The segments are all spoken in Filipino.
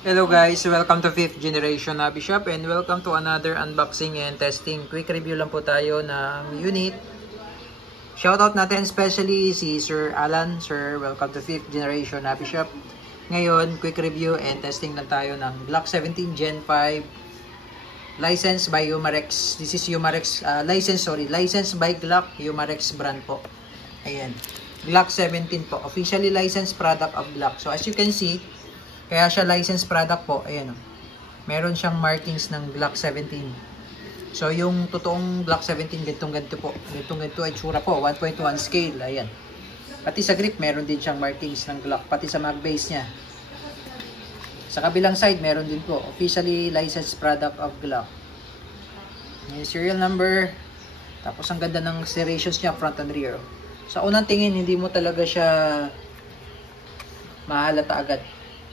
Hello guys, welcome to 5th generation Hobby Shop and welcome to another unboxing and testing. Quick review lang po tayo ng unit. Shoutout natin especially si Sir Alan. Sir, welcome to 5th generation Hobby Shop. Ngayon, quick review and testing lang tayo ng Glock 17 Gen 5 licensed by Umarex. This is Umarex, licensed by Glock, Umarex brand po. Ayan, Glock 17 po. Officially licensed product of Glock. So as you can see, kaya siya licensed product po, ayan o. Meron siyang markings ng Glock 17. So, yung totoong Glock 17, ganito po. Ganito ay tsura po, 1.1 scale, ayan. Pati sa grip, meron din siyang markings ng Glock, pati sa mag base niya. Sa kabilang side, meron din po, officially licensed product of Glock. Yung serial number, tapos ang ganda ng serrations niya, front and rear. Sa unang tingin, hindi mo talaga siya mahalata agad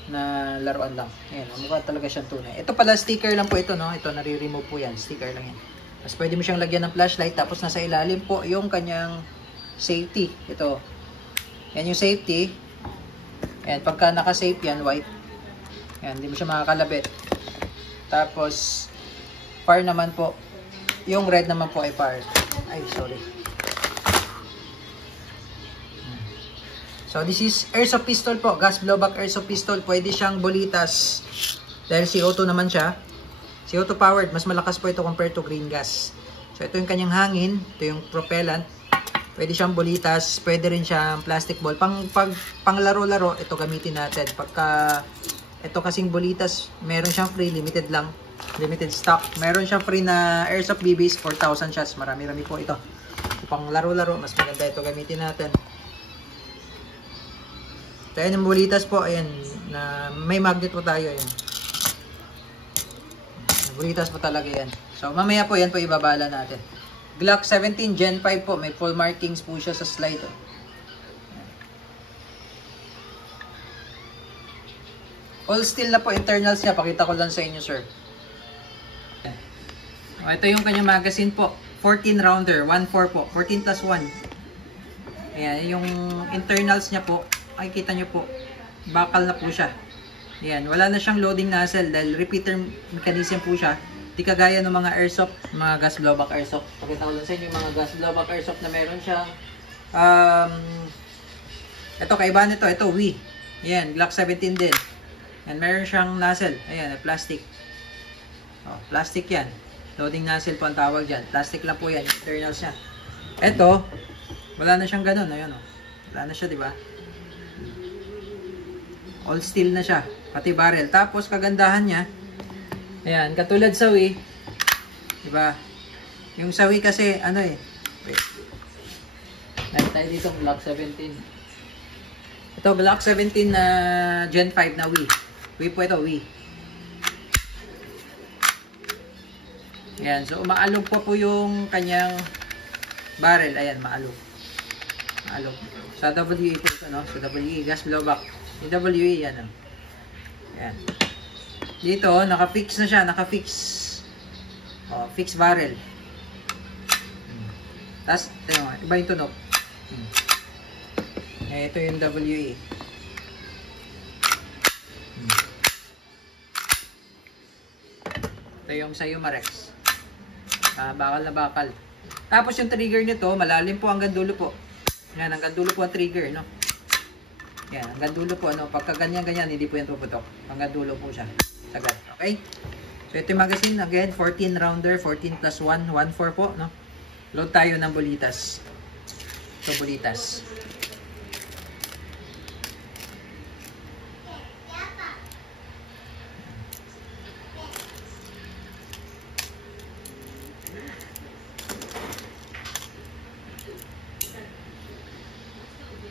na laruan lang. Ayan, mukha talaga siyang tunay. Ito pala, sticker lang po ito, no? Ito, nare-remove po yan. Sticker lang yan. Tapos pwede mo siyang lagyan ng flashlight. Tapos nasa ilalim po yung kanyang safety. Ito. Yan yung safety. Ayan, pagka naka-safe yan, white. Ayan, hindi mo siya makakalabit. Tapos, fire naman po. Yung red naman po ay fire. Ay, sorry. So, this is airsoft pistol po. Gas blowback airsoft pistol. Pwede siyang bulitas. Dahil CO2 naman siya. CO2 powered. Mas malakas po ito compared to green gas. So, ito yung kanyang hangin. Ito yung propellant. Pwede siyang bulitas. Pwede rin siyang plastic ball. Pang laro-laro, ito gamitin natin. Pagka ito kasing bulitas, meron siyang free. Limited lang. Limited stock. Meron siyang free na airsoft BBs. 4,000 shots. Marami-rami po ito. Pang laro-laro, mas maganda ito gamitin natin. Kaya yung bulitas po, ayan, na may magnet po tayo, ayan. Bulitas po talaga yan. So, mamaya po, yan po ibabala natin. Glock 17 Gen 5 po, may full markings po siya sa slide. Oh. All steel na po, internals niya. Pakita ko lang sa inyo, sir. Oh, ito yung kanyang magazine po. 14 rounder, 1.4 po. 14 plus 1. Ayan, yung internals niya po. Makikita nyo po, bakal na po siya. Yan, wala na siyang loading nozzle dahil repeater mechanism po siya. Di kagaya ng mga airsoft, mga gas blowback airsoft. Pakita ko lang sa inyo yung mga gas blowback airsoft na meron siyang ito, kaiba nito, ito, Wii. Yan, Glock 17 din. And meron siyang nozzle. Ayan, plastic. Oh, plastic yan. Loading nozzle po ang tawag dyan. Plastic lang po yan, internals niya. Ito, wala na siyang ganun. Ayan, oh. Wala na siya, di ba? All steel na siya, pati barrel. Tapos kagandahan niya, ayan, katulad sa Wii, diba? Yung sa Wii kasi, ano eh, wait. Lagi tayo dito, Glock 17. Ito, Glock 17 na Gen 5 na Wii. Wii po ito, Wii. Ayan, so maalog pa po yung kanyang barrel. Ayan, maalog. Maalog. Sa WE po ito, no? Sa WE, gas blowback. Yung WE, yan. Ayan. Dito, naka-fix na siya. Naka-fix. O, fix barrel. Tapos, iba yung tunog. Ito yung WE. Ito yung sa Umarex. Bakal na bakal. Tapos yung trigger nito, malalim po hanggang dulo po. Yan, hanggang dulo po ang trigger, no? Yan, hanggang dulo po, ano, pagka ganyan-ganyan, hindi po yan puputok. Hanggang dulo po siya. Sagad, okay? So, ito yung magazine, again, 14 rounder, 14 plus 1, 1.4 po, no? Load tayo ng bulitas. So, bulitas.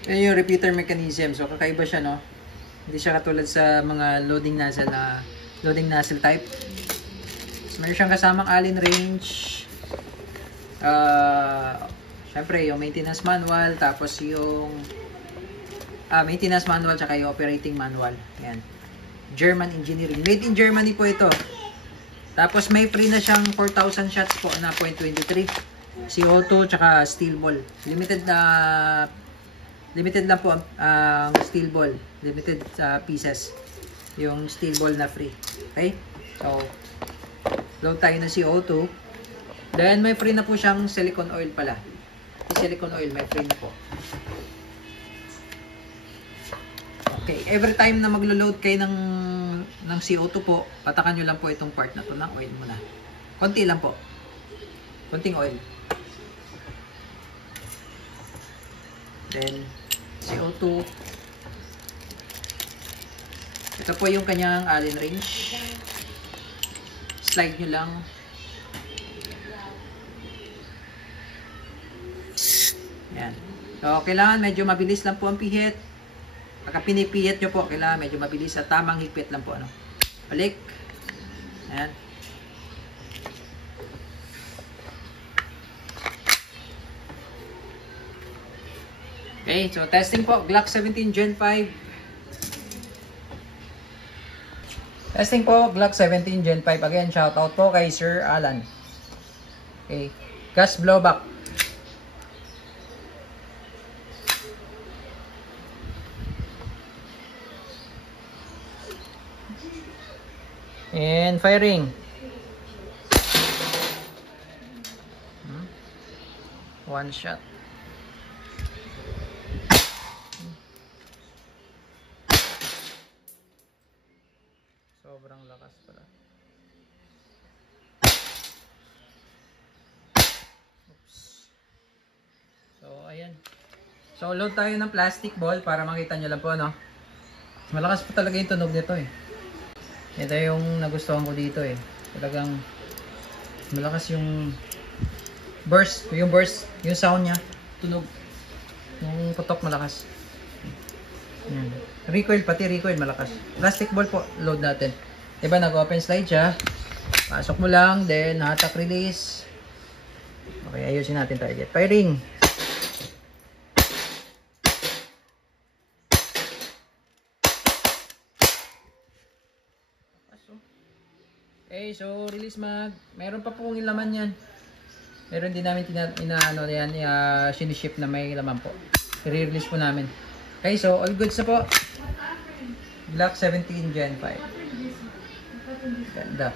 Yan yung repeater mechanism. So, kakaiba siya, no? Hindi siya katulad sa mga loading nozzle na loading nozzle type. So, meron siyang kasamang Allen range. Syempre, yung maintenance manual. Tapos yung maintenance manual tsaka yung operating manual. Yan. German engineering. Made in Germany po ito. Tapos may free na siyang 4,000 shots po na .23. CO2 tsaka steel ball. Limited lang po ang steel ball. Limited pieces. yung steel ball na free. Okay? So, load tayo ng CO2. Then, may free na po siyang silicone oil pala. Yung silicone oil, may free na po. Okay, every time na maglo-load kayo ng CO2 po, patakan nyo lang po itong part na to ng oil muna. Konti lang po. Konting oil. Then, CO2. Ito po yung kanyang Allen wrench. Slide nyo lang. Yan. So, kailangan medyo mabilis lang po ang pihit. Pagka pinipihit nyo po, kailangan medyo mabilis at tamang higpit lang po. Ano? Balik. Yan. Okay, so testing po. Glock 17 Gen 5. Testing po, Glock 17 Gen 5. Again, shoutout po kay Sir Alan. Okay. Gas blowback. And firing. One shot. Sobrang lakas pala. Oops. So, ayan. So, load tayo ng plastic ball para makita nyo lang po, no? Malakas po talaga yung tunog nito, eh. Ito yung nagustuhan ko dito, eh. Talagang malakas yung burst. Yung burst, yung sound niya. Tunog. Yung putok malakas. Ayan. Recoil, pati recoil malakas. Plastic ball po, load natin. Diba, nag-open slide siya. Pasok mo lang, then hatak release. Okay, ayusin natin target. Firing. Okay, so release mag. Meron pa pong laman yan. Meron din namin siniship na may laman po. I-release po namin. Okay, so all goods na po. Glock 17 Gen 5. Ganda.